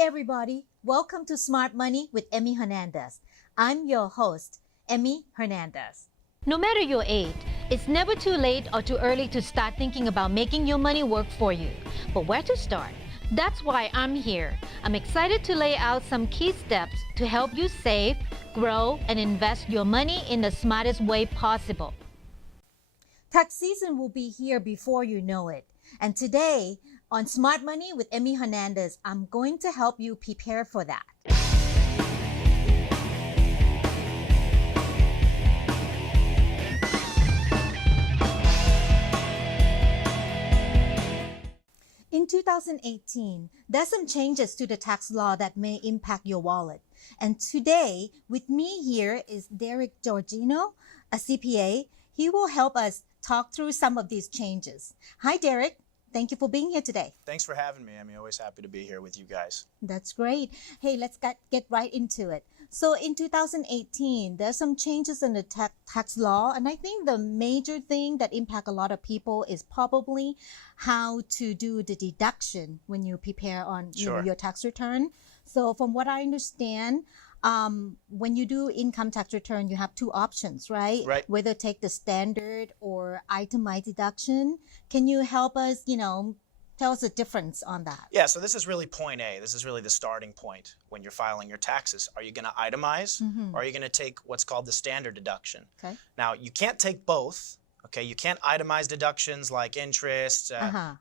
everybody. Welcome to Smart Money with Emmy Hernandez. I'm your host, Emmy Hernandez. No matter your age, it's never too late or too early to start thinking about making your money work for you. But where to start? That's why I'm here. I'm excited to lay out some key steps to help you save, grow, and invest your money in the smartest way possible. Tax season will be here before you know it. And today, on Smart Money with Emmy Hernandez, I'm going to help you prepare for that. In 2018, there's some changes to the tax law that may impact your wallet. And today, with me here is Derek Georgino, a CPA. He will help us talk through some of these changes. Hi, Derek. Thank you for being here today. Thanks for having me, Emmy. Always happy to be here with you guys. That's great. Hey, let's get right into it. So in 2018, there's some changes in the tax law. And I think the major thing that impact a lot of people is probably how to do the deduction when you prepare on your tax return. So from what I understand, when you do income tax return, you have two options, right? Right. Whether take the standard or itemized deduction. Can you help us, tell us the difference on that? Yeah, so this is really point A. This is really the starting point when you're filing your taxes. Are you going to itemize or are you going to take what's called the standard deduction? Okay. Now, you can't take both. Okay, you can't itemize deductions like interest,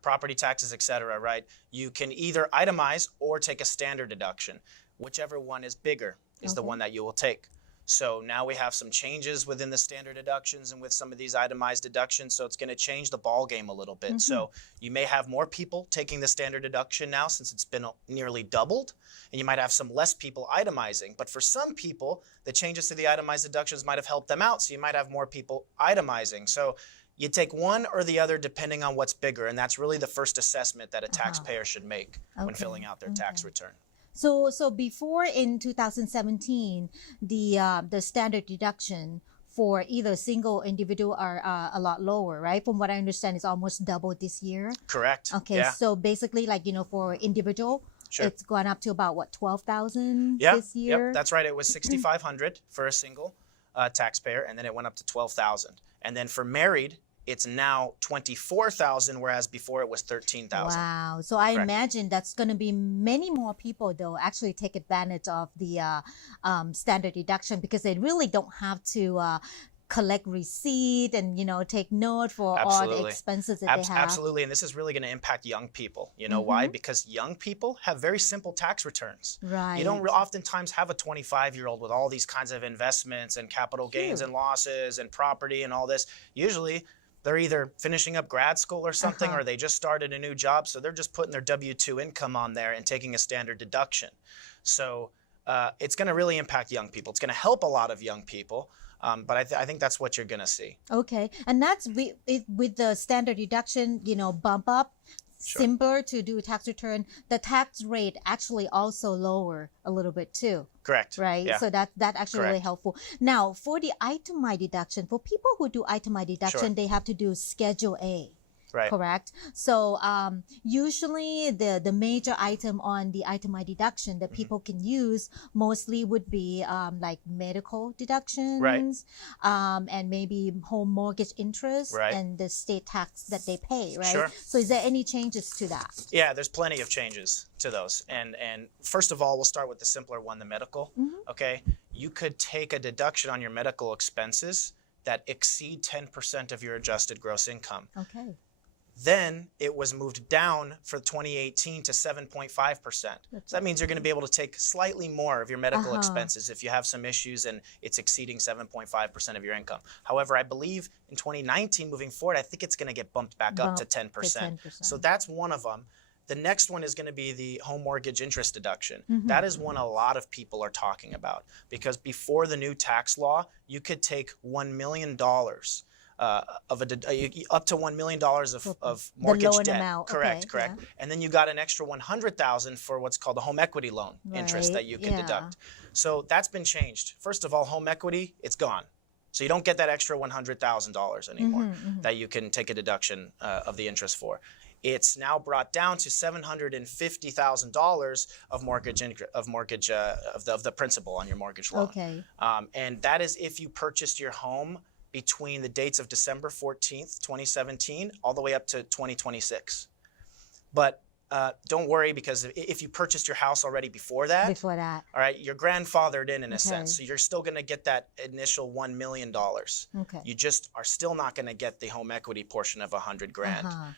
property taxes, etc., right? You can either itemize or take a standard deduction. Whichever one is bigger is the one that you will take. So now we have some changes within the standard deductions and with some of these itemized deductions. So it's going to change the ball game a little bit. So you may have more people taking the standard deduction now since it's been nearly doubled. And you might have some less people itemizing. But for some people, the changes to the itemized deductions might have helped them out. So you might have more people itemizing. So you take one or the other depending on what's bigger. And that's really the first assessment that a taxpayer should make when filling out their tax return. So before in 2017, the standard deduction for either single individual are a lot lower, right? From what I understand, it's almost double this year. Correct. Okay, yeah. So basically, for individual, it's gone up to about what, 12,000 this year? Yep, that's right. It was 6,500 for a single taxpayer, and then it went up to 12,000. And then for married, it's now 24,000, whereas before it was 13,000. Wow. So I imagine that's going to be many more people, though, actually take advantage of the standard deduction because they really don't have to collect receipt and, take note for all the expenses that they have. Absolutely. And this is really going to impact young people. You know why? Because young people have very simple tax returns. Right. You don't oftentimes have a 25-year-old with all these kinds of investments and capital gains and losses and property and all this. Usually, they're either finishing up grad school or something, or they just started a new job. So they're just putting their W-2 income on there and taking a standard deduction. So it's going to really impact young people. It's going to help a lot of young people. But I think that's what you're going to see. Okay. And that's with the standard deduction, bump up. Simpler to do tax return, the tax rate actually also lower a little bit too. Correct. Right. Yeah. So that actually really helpful. Now for the itemized deduction, for people who do itemized deduction, they have to do Schedule A. Right. Correct. So usually the major item on the itemized deduction that people can use mostly would be like medical deductions, and maybe home mortgage interest and the state tax that they pay, right? Sure. So is there any changes to that? Yeah, there's plenty of changes to those. And first of all, we'll start with the simpler one, the medical. Okay. You could take a deduction on your medical expenses that exceed 10% of your adjusted gross income. Okay. Then it was moved down for 2018 to 7.5%. So that means you're going to be able to take slightly more of your medical expenses if you have some issues and it's exceeding 7.5% of your income. However, I believe in 2019, moving forward, I think it's going to get bumped back up to 10%. So that's one of them. The next one is going to be the home mortgage interest deduction. That is one a lot of people are talking about because before the new tax law, you could take $1 million up to $1 million of mortgage the loan debt. amount. Correct. Yeah. And then you got an extra $100,000 for what's called a home equity loan interest that you can deduct. So that's been changed. First of all, home equity, it's gone. So you don't get that extra $100,000 anymore that you can take a deduction of the interest for. it's now brought down to $750,000 of the principal on your mortgage loan. Okay. And that is if you purchased your home between the dates of December 14th, 2017, all the way up to 2026. But don't worry, because if you purchased your house already before that, all right, you're grandfathered in a sense. So you're still going to get that initial $1 million. Okay. You just are still not going to get the home equity portion of $100,000.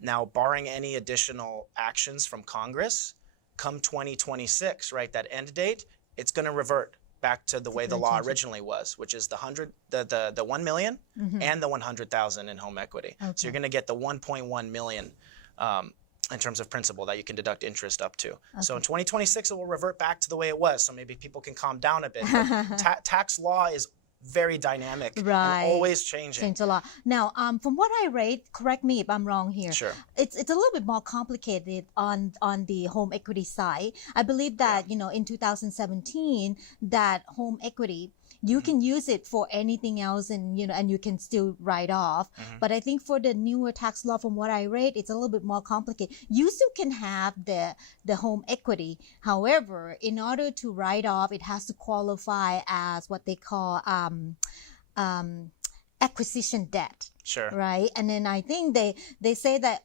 Now, barring any additional actions from Congress, come 2026, right, that end date, it's going to revert back to the way the law originally was, which is the 1 million and the 100,000 in home equity. Okay. So you're going to get the 1.1 million in terms of principal that you can deduct interest up to. Okay. So in 2026, it will revert back to the way it was. So maybe people can calm down a bit. But tax law is very dynamic and always changing. Change a lot. Now, from what I read, correct me if I'm wrong here. Sure. It's a little bit more complicated on the home equity side. I believe that in 2017, that home equity, you can use it for anything else, and and you can still write off. But I think for the newer tax law, from what I read, it's a little bit more complicated. You still can have the home equity. However, in order to write off, it has to qualify as what they call acquisition debt. Sure. Right. And then I think they say that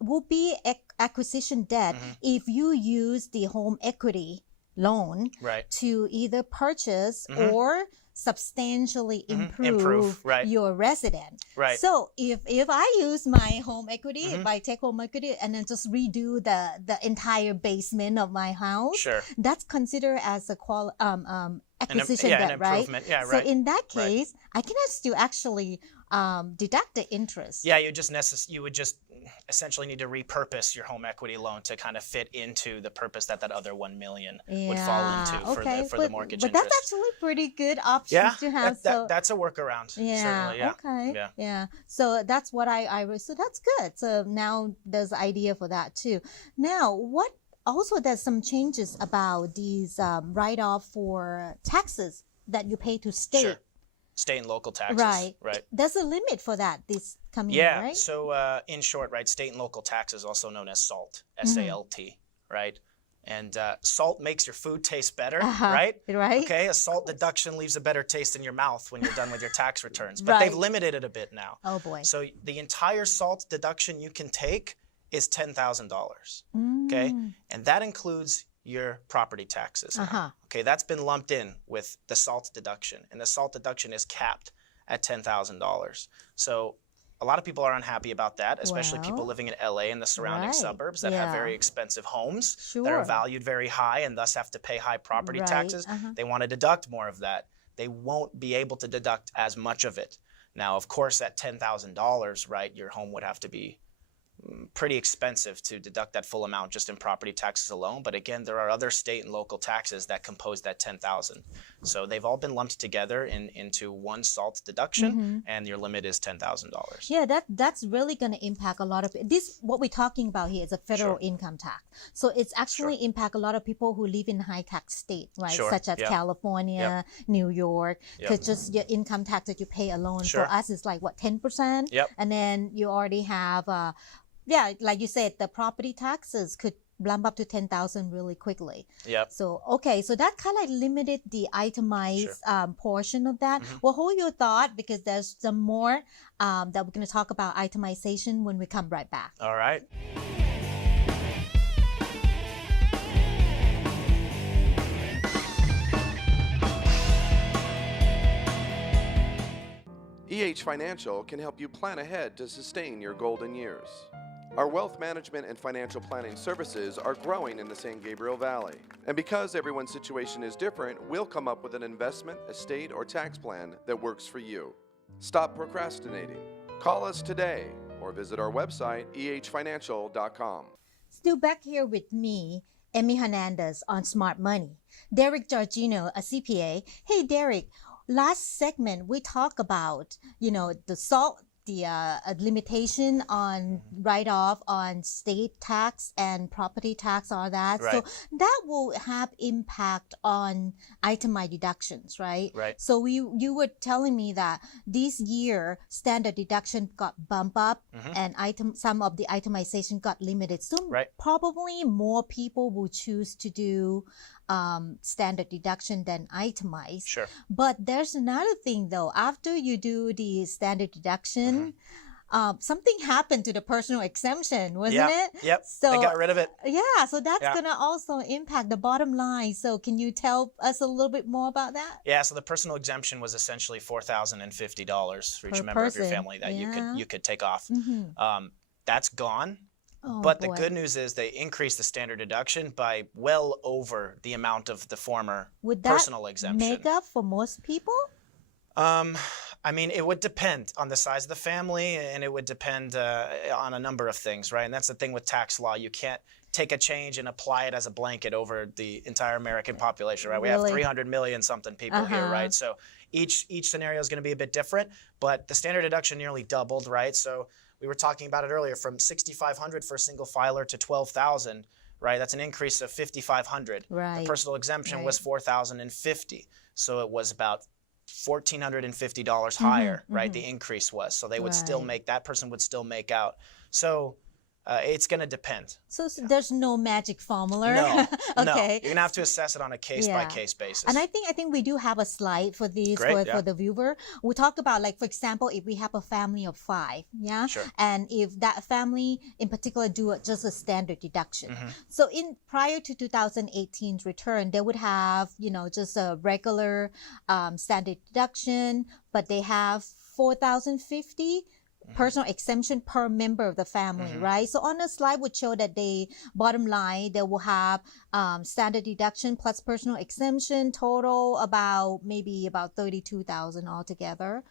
will be acquisition debt if you use the home equity loan to either purchase or substantially improve your resident. Right. So if I use my home equity, if I take home equity and then just redo the entire basement of my house, sure, that's considered as a acquisition debt, right? Yeah, so in that case, I can still actually deduct the interest. Yeah, you would just essentially need to repurpose your home equity loan to kind of fit into the purpose that other 1 million would fall into for the mortgage interest. But that's actually pretty good option to have. That's a workaround. Yeah. Certainly, yeah. Okay. Yeah. So that's what I read. So that's good. So now there's idea for that too. Now, also there's some changes about these write-off for taxes that you pay to state. Sure. State and local taxes. Right. There's a limit for that this coming year, right? So in short, state and local taxes, also known as SALT, S-A-L-T, right? And salt makes your food taste better, right? Right. Okay, a salt deduction leaves a better taste in your mouth when you're done with your tax returns. But they've limited it a bit now. Oh boy. So the entire salt deduction you can take is $10,000, okay? And that includes your property taxes. Okay, that's been lumped in with the SALT deduction, and the SALT deduction is capped at $10,000. So a lot of people are unhappy about that, especially people living in LA and the surrounding suburbs that have very expensive homes that are valued very high and thus have to pay high property taxes. They want to deduct more of that. They won't be able to deduct as much of it. Now, of course, at $10,000, right, your home would have to be pretty expensive to deduct that full amount just in property taxes alone. But again, there are other state and local taxes that compose that $10,000. So they've all been lumped together into one SALT deduction, and your limit is $10,000. Yeah, that's really going to impact a lot of this. What we're talking about here is a federal income tax. So it's actually impact a lot of people who live in high tax state, right? Such as California, New York, because just your income tax that you pay alone for us is like what, 10%? And then you already have like you said, the property taxes could bump up to 10,000 really quickly. So, okay, so that kind of limited the itemized portion of that. Well, hold your thought, because there's some more that we're going to talk about itemization when we come right back. All right. EH Financial can help you plan ahead to sustain your golden years. Our wealth management and financial planning services are growing in the San Gabriel Valley. And because everyone's situation is different, we'll come up with an investment, estate, or tax plan that works for you. Stop procrastinating. Call us today or visit our website, ehfinancial.com. Still back here with me, Emmy Hernandez on Smart Money. Derek Giorgino, a CPA. Hey, Derek, last segment we talked about, the SALT a limitation on write-off on state tax and property tax, all that. Right. So that will have impact on itemized deductions, right? Right. So you were telling me that this year standard deduction got bumped up and some of the itemization got limited. So probably more people will choose to do standard deduction than itemized. Sure. But there's another thing though. After you do the standard deduction, something happened to the personal exemption, wasn't it? Yep. So they got rid of it. Yeah. So that's gonna also impact the bottom line. So can you tell us a little bit more about that? Yeah. So the personal exemption was essentially $4,050 for each member of your family that you could take off. That's gone. But the good news is they increased the standard deduction by well over the amount of the former personal exemption. Would that make up for most people? I mean, it would depend on the size of the family, and it would depend on a number of things, right? And that's the thing with tax law. You can't take a change and apply it as a blanket over the entire American population, right? We have 300 million something people here, right? So each scenario is going to be a bit different, but the standard deduction nearly doubled, right? So we were talking about it earlier, from $6,500 for a single filer to $12,000, right? That's an increase of $5,500. Right. The personal exemption was $4,050, so it was about $1,450 higher, right? The increase was, so they would still make, that person would still make out. So it's going to depend. So there's no magic formula. No, okay. no. You're going to have to assess it on a case-by-case basis. And I think we do have a slide for these for the viewer. We talk about, like, for example, if we have a family of 5, Sure. and if that family in particular do just a standard deduction. So prior to 2018's return, they would have, just a regular standard deduction, but they have $4,050 personal exemption per member of the family, right? So on the slide would show that they, bottom line, they will have standard deduction plus personal exemption total maybe about $32,000 altogether.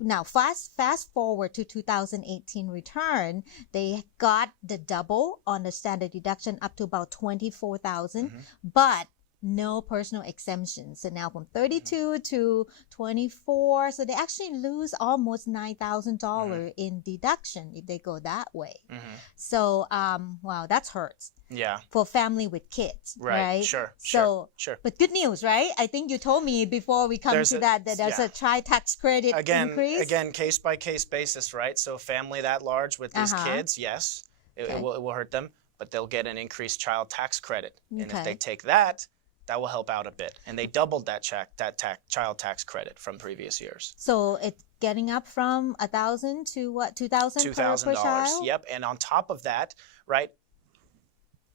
Now fast forward to 2018 return, they got the double on the standard deduction up to about $24,000, but no personal exemption. So now from 32 to 24, so they actually lose almost $9,000 in deduction if they go that way. So, wow, that hurts. Yeah. For family with kids, right? Sure. But good news, right? I think you told me before we come to that there's a tax credit increase. Again, case by case basis, right? So family that large with these kids, yes, it will hurt them, but they'll get an increased child tax credit. And if they take that will help out a bit. And they doubled that child tax credit from previous years. So it's getting up from $1,000 to what, $2,000 per child? Yep. And on top of that, right,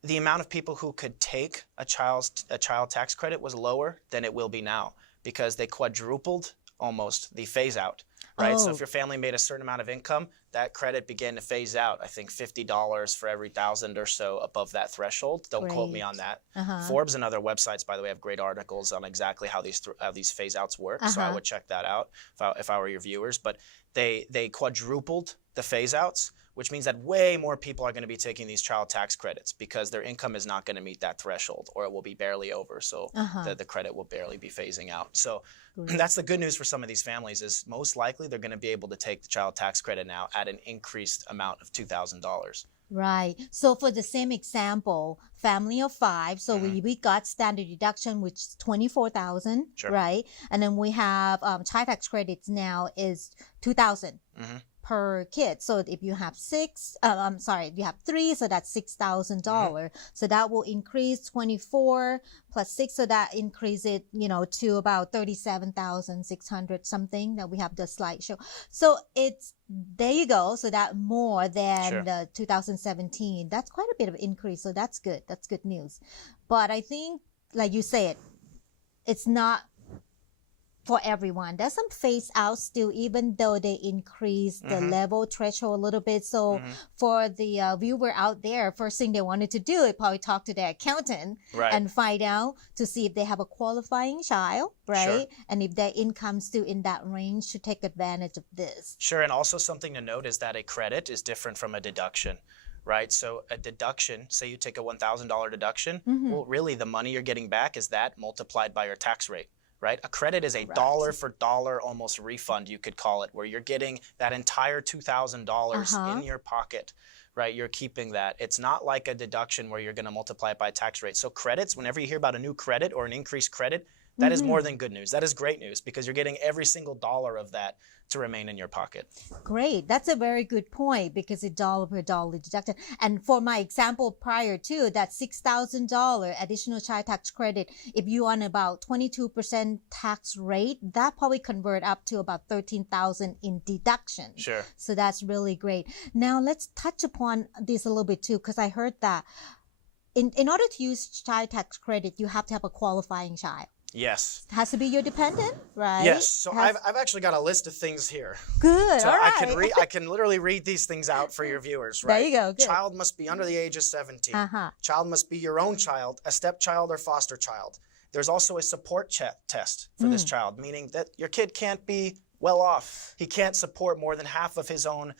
the amount of people who could take a child tax credit was lower than it will be now, because they quadrupled almost the phase out, right? So if your family made a certain amount of income, that credit began to phase out. I think $50 for every 1,000 or so above that threshold. Don't quote me on that. Forbes and other websites, by the way, have great articles on exactly how these phase outs work. So I would check that out if I were your viewers. But they quadrupled the phase outs, which means that way more people are going to be taking these child tax credits because their income is not going to meet that threshold, or it will be barely over. So the credit will barely be phasing out. So that's the good news for some of these families, is most likely they're going to be able to take the child tax credit now at an increased amount of $2,000. Right. So for the same example, family of 5, so we got standard deduction, which is $24,000, right? And then we have child tax credits now is $2,000 per kid. So if you have if you have 3, so that's $6,000. So that will increase 24 plus 6, so that increase it, to about 37,600 something that we have the slide show. So there you go. So that more than the 2017. That's quite a bit of increase. So that's good. That's good news. But I think, like you said, it's not for everyone. There's some phase out still, even though they increase the level threshold a little bit. So for the viewer out there, first thing they wanted to do is probably talk to their accountant and find out to see if they have a qualifying child, right? And if their income's still in that range to take advantage of this. Sure. And also something to note is that a credit is different from a deduction. Right? So a deduction, say you take a $1,000 deduction, well, really the money you're getting back is that multiplied by your tax rate. right? A credit is a dollar for dollar almost refund, you could call it, where you're getting that entire $2,000 in your pocket, right? You're keeping that. It's not like a deduction where you're going to multiply it by tax rate. So credits, whenever you hear about a new credit or an increased credit, that is more than good news. That is great news because you're getting every single dollar of that to remain in your pocket. Great. That's a very good point because it's dollar per dollar deducted. And for my example prior to that $6,000 additional child tax credit, if you on about 22% tax rate, that probably convert up to about $13,000 in deduction. Sure. So that's really great. Now let's touch upon this a little bit too, because I heard that in order to use child tax credit, you have to have a qualifying child. Yes. It has to be your dependent, right? Yes. So I've actually got a list of things here. Good. So all right. I can literally read these things out for your viewers, right? There you go. Good. Child must be under the age of 17. Child must be your own child, a stepchild or foster child. There's also a support test for this child, meaning that your kid can't be well off. He can't support more than half of his own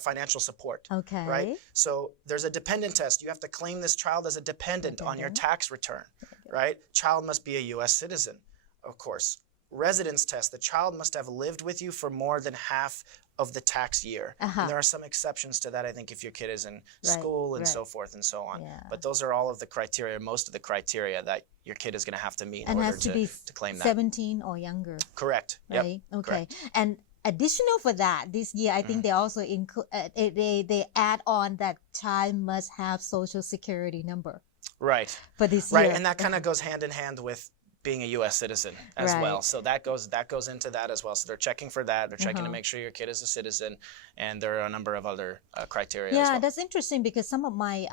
financial support. Okay. Right. So there's a dependent test. You have to claim this child as a dependent on your tax return. Right. Child must be a U.S. citizen, of course. Residence test. The child must have lived with you for more than half of the tax year. And there are some exceptions to that, I think, if your kid is in school and so forth and so on. Yeah. But those are all of the criteria, most of the criteria that your kid is going to have to meet in order to claim that. 17 or younger. Correct. Right? Yep. Okay. Correct. And additional for that, this year, I think they also they add on that child must have social security number. Right. For this year. Right. And that kind of goes hand in hand with being a U.S. citizen as well. So that goes into that as well. So they're checking for that. They're checking to make sure your kid is a citizen, and there are a number of other criteria. Yeah, as well. that's interesting because some of my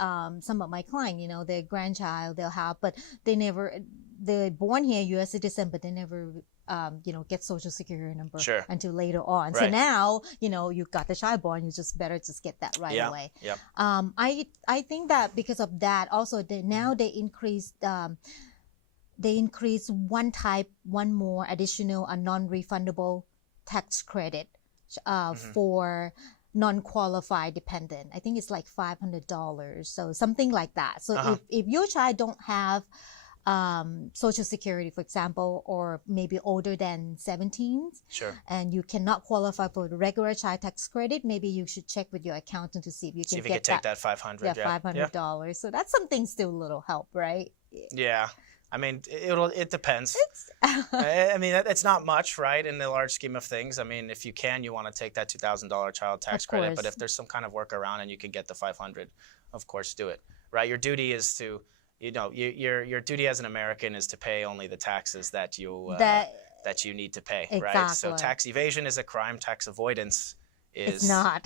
clients, you know, their grandchild they'll have, but they're born here U.S. citizen, but they never get social security number until later on. Right. So now, you've got the child born, you just better get that right away. Yep. I think that because of that, also they increase one more additional non-refundable tax credit for non-qualified dependent. I think it's like $500, so something like that. So if your child don't have Social Security, for example, or maybe older than 17, and you cannot qualify for the regular child tax credit, maybe you should check with your accountant to see if you can take that $500. Yeah, $500. So that's something still a little help, right? Yeah. I mean, it depends. I mean, it's not much, right, in the large scheme of things. I mean, if you can, you want to take that $2,000 child tax credit. But if there's some kind of workaround and you can get the $500, of course, do it. Right? Your duty is to, your duty as an American is to pay only the taxes that you need to pay. Exactly. Right? So tax evasion is a crime. Tax avoidance is not.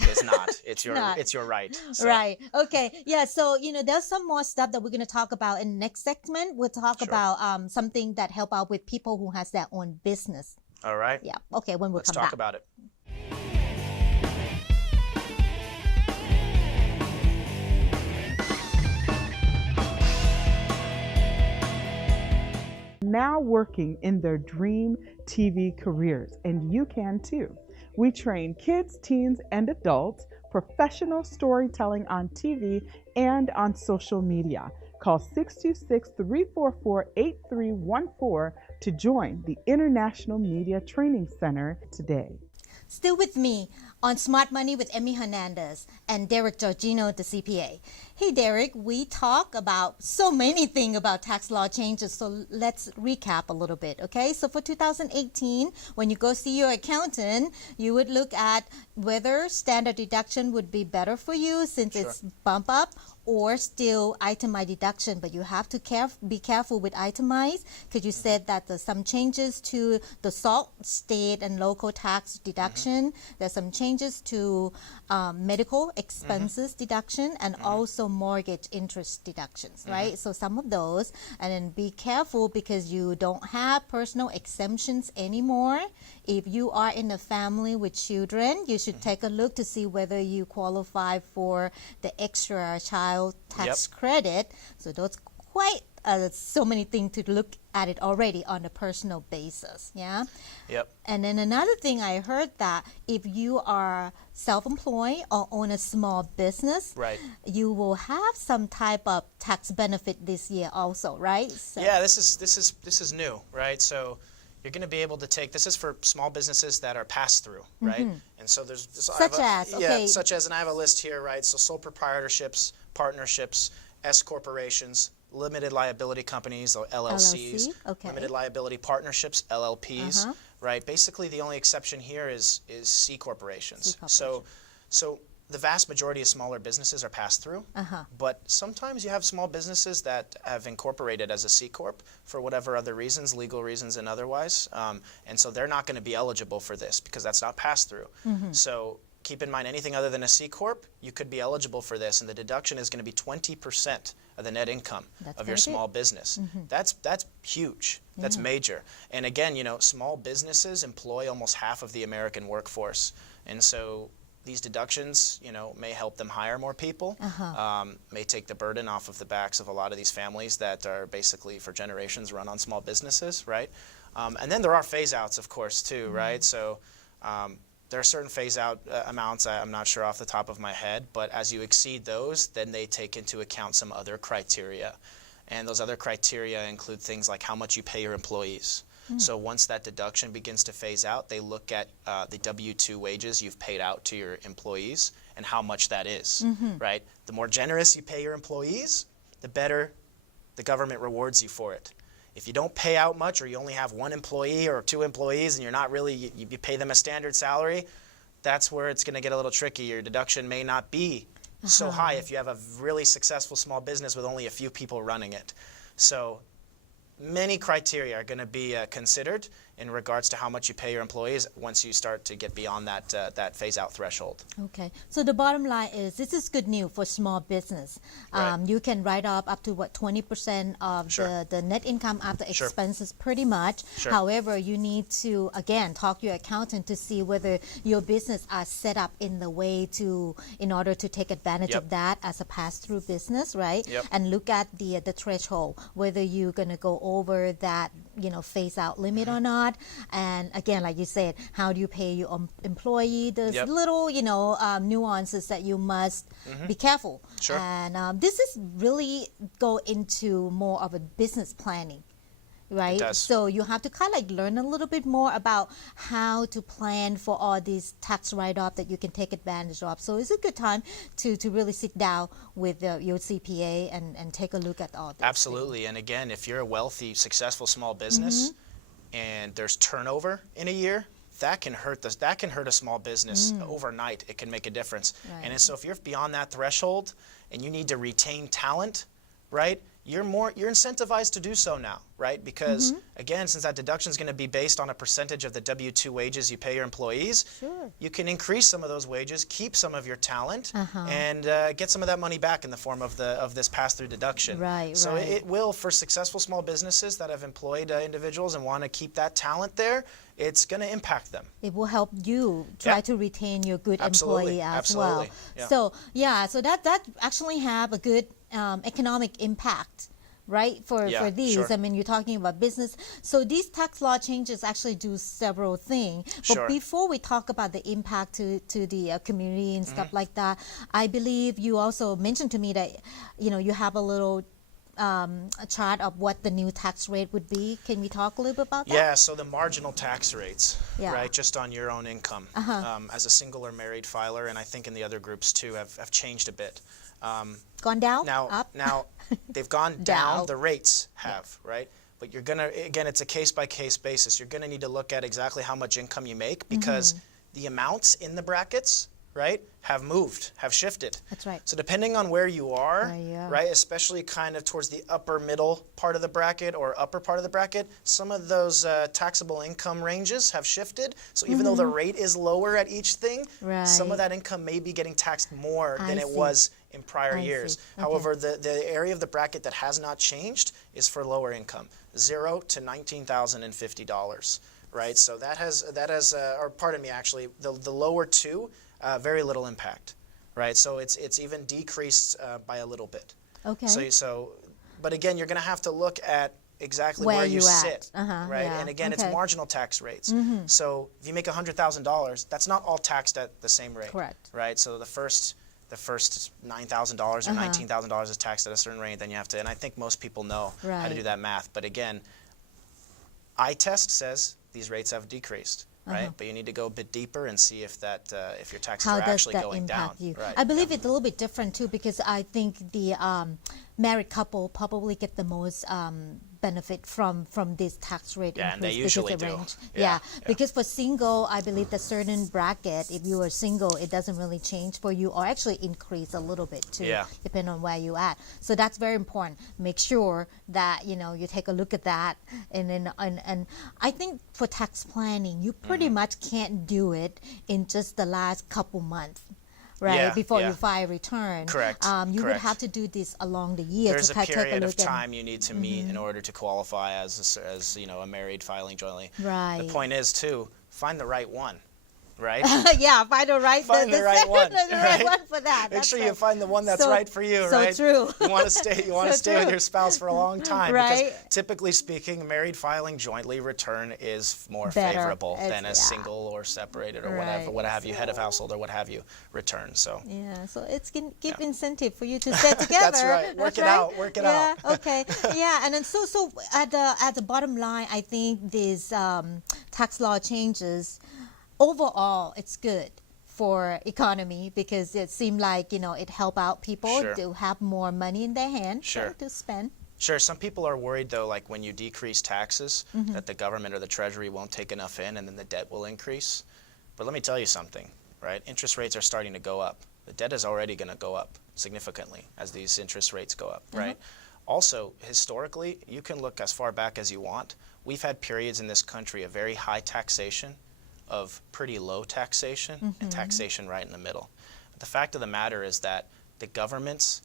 It's your right. So. Right. Okay. Yeah. So there's some more stuff that we're going to talk about in the next segment. We'll talk about something that help out with people who has their own business. All right. Yeah. Okay. When we'll Let's come talk back. about it. Now working in their dream TV careers, and you can too. We train kids, teens, and adults professional storytelling on TV and on social media. Call 626-344-8314 to join the International Media Training Center today. Still with me on Smart Money with Emmy Hernandez and Derek Georgino, the CPA. Hey, Derek, we talk about so many things about tax law changes, so let's recap a little bit, okay? So for 2018, when you go see your accountant, you would look at whether standard deduction would be better for you since it's bump up, or still itemized deduction, but you have to be careful with itemized because you said that there's some changes to the SALT, state and local tax deduction. There's some changes to medical expenses deduction and also mortgage interest deductions, right? So some of those, and then be careful because you don't have personal exemptions anymore. If you are in a family with children, you should take a look to see whether you qualify for the extra child tax credit. So those quite so many things to look at it already on a personal basis. Yeah. Yep. And then another thing I heard that if you are self-employed or own a small business, Right. you will have some type of tax benefit this year also, right? So, Yeah, this is new, right? So you're going to be able to take, this is for small businesses that are pass-through, right? And so there's Such as, okay. Yeah, such as, and I have a list here, right? So sole proprietorships, partnerships, S corporations, limited liability companies, or LLCs, okay. limited liability partnerships, LLPs, right? Basically, the only exception here is C corporations. So the vast majority of smaller businesses are pass-through, but sometimes you have small businesses that have incorporated as a C corp for whatever other reasons, legal reasons and otherwise, and so they're not going to be eligible for this because that's not pass-through. So keep in mind, anything other than a C corp, you could be eligible for this, and the deduction is going to be 20% of the net income of your small business. That's huge. That's major. And again, you know, small businesses employ almost half of the American workforce, and so these deductions, you know, may help them hire more people, may take the burden off of the backs of a lot of these families that are basically for generations run on small businesses, right? And then there are phase-outs, of course, too, right? So there are certain phase-out amounts, I'm not sure off the top of my head, but as you exceed those, then they take into account some other criteria. And those other criteria include things like how much you pay your employees. So once that deduction begins to phase out, they look at the W-2 wages you've paid out to your employees and how much that is, right? The more generous you pay your employees, the better the government rewards you for it. If you don't pay out much, or you only have one employee or two employees and you're not really, you pay them a standard salary, that's where it's going to get a little tricky. Your deduction may not be so high if you have a really successful small business with only a few people running it. So many criteria are going to be considered in regards to how much you pay your employees once you start to get beyond that phase-out threshold. Okay, so the bottom line is this is good news for small business. Right. You can write up to what 20% of the net income after expenses, pretty much. However, you need to again talk to your accountant to see whether your business are set up in the way in order to take advantage of that as a pass-through business, right? And look at the threshold, whether you're going to go over that phase-out limit or not. And again, like you said, how do you pay your employee? There's little, nuances that you must be careful. And this is really go into more of a business planning, right? It does. So you have to kind of like learn a little bit more about how to plan for all these tax write-off that you can take advantage of. So it's a good time to really sit down with your CPA and take a look at all this. Absolutely. And again, if you're a wealthy, successful small business and there's turnover in a year, that can hurt a small business overnight. It can make a difference. And so if you're beyond that threshold and you need to retain talent, right? You're incentivized to do so now, right? Because again, since that deduction is going to be based on a percentage of the W-2 wages you pay your employees, you can increase some of those wages, keep some of your talent, and get some of that money back in the form of this pass-through deduction. So it will, for successful small businesses that have employed individuals and want to keep that talent there, it's going to impact them. It will help you try to retain your good employee as well. So that actually have a good economic impact, right? For these, I mean, you're talking about business. So these tax law changes actually do several things. But before we talk about the impact to the community and stuff like that, I believe you also mentioned to me that you have a little a chart of what the new tax rate would be. Can we talk a little bit about that? Yeah, so the marginal tax rates, right, just on your own income as a single or married filer, and I think in the other groups too, have changed a bit. Gone down? Now they've gone down. The rates have, right? But you're gonna, again, it's a case-by-case basis. You're gonna need to look at exactly how much income you make because the amounts in the brackets, right, have moved, have shifted. That's right. So depending on where you are, right, especially kind of towards the upper middle part of the bracket or upper part of the bracket, some of those taxable income ranges have shifted. So even though the rate is lower at each thing, some of that income may be getting taxed more than it was in prior years. However, the area of the bracket that has not changed is for lower income, $0 to $19,050, right? So that has, or pardon me, actually, the lower two, very little impact, right? So it's even decreased by a little bit. Okay. So But again, you're going to have to look at exactly where you sit, right? And again, it's marginal tax rates. So if you make $100,000, that's not all taxed at the same rate. Correct. Right? So the first $9,000 or $19,000 is taxed at a certain rate. Then you have to, and I think most people know how to do that math. But again, iTest says these rates have decreased. Right, but you need to go a bit deeper and see if that if your taxes are actually going down. How does that impact you? Right, I believe it's a little bit different too, because I think the married couple probably get the most benefit from this tax rate increase. And they usually do. Because for single, I believe the certain bracket, if you are single, it doesn't really change for you, or actually increase a little bit too, depending on where you at. So that's very important. Make sure that you take a look at that, and then and I think for tax planning, you pretty much can't do it in just the last couple months. Right, before you file a return. Correct. You would have to do this along the year. There's a period of time you need to meet in order to qualify as a married filing jointly. Right. The point is too, find the right one. Right? Find the right one. the right one for that. Make sure you find the one that's right for you, right? So true. You want to stay with your spouse for a long time, right? Because typically speaking, married filing jointly return is more favorable than a single or separated or what have you, head of household or what have you, return. So so it's give incentive for you to stay together. That's right. Work it out. Okay. And then so at the bottom line, I think these tax law changes, overall, it's good for economy, because it seemed like it help out people to have more money in their hand to spend. Sure. Some people are worried though, like when you decrease taxes, that the government or the Treasury won't take enough in, and then the debt will increase. But let me tell you something, right? Interest rates are starting to go up. The debt is already going to go up significantly as these interest rates go up, right? Also, historically, you can look as far back as you want. We've had periods in this country of very high taxation, of pretty low taxation, and taxation right in the middle. But the fact of the matter is that the government's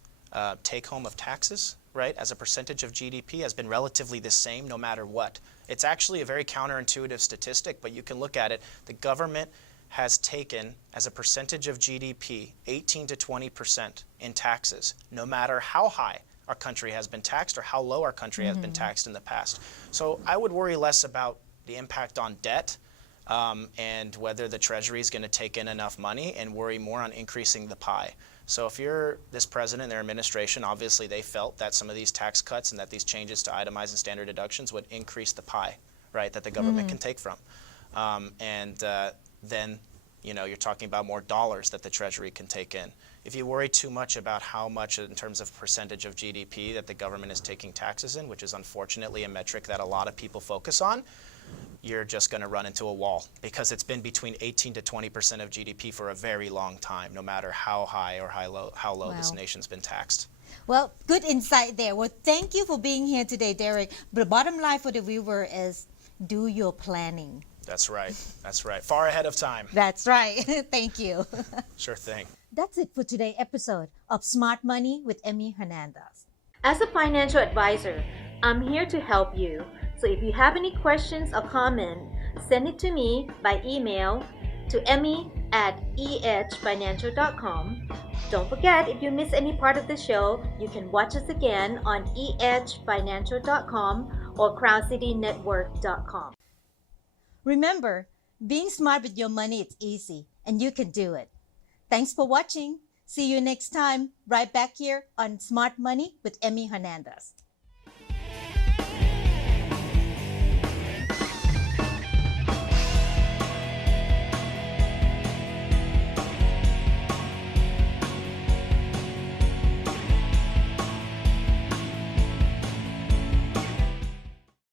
take home of taxes, right, as a percentage of GDP has been relatively the same no matter what. It's actually a very counterintuitive statistic, but you can look at it. The government has taken, as a percentage of GDP, 18 to 20% in taxes, no matter how high our country has been taxed or how low our country has been taxed in the past. So I would worry less about the impact on debt and whether the Treasury is going to take in enough money, and worry more on increasing the pie. So if you're this president and their administration, obviously they felt that some of these tax cuts and that these changes to itemized and standard deductions would increase the pie, right, that the government can take from. Then you're talking about more dollars that the Treasury can take in. If you worry too much about how much in terms of percentage of GDP that the government is taking taxes in, which is unfortunately a metric that a lot of people focus on, you're just going to run into a wall, because it's been between 18 to 20% of GDP for a very long time, no matter how high or how low this nation's been taxed. Well, good insight there. Well, thank you for being here today, Derek. But the bottom line for the viewer is do your planning. That's right. That's right. Far ahead of time. That's right. Thank you. Sure thing. That's it for today's episode of Smart Money with Emmy Hernandez. As a financial advisor, I'm here to help you. So if you have any questions or comment, send it to me by email to emmy@ehfinancial.com. Don't forget, if you miss any part of the show, you can watch us again on ehfinancial.com or crowncitynetwork.com. Remember, being smart with your money is easy, and you can do it. Thanks for watching. See you next time, right back here on Smart Money with Emmy Hernandez.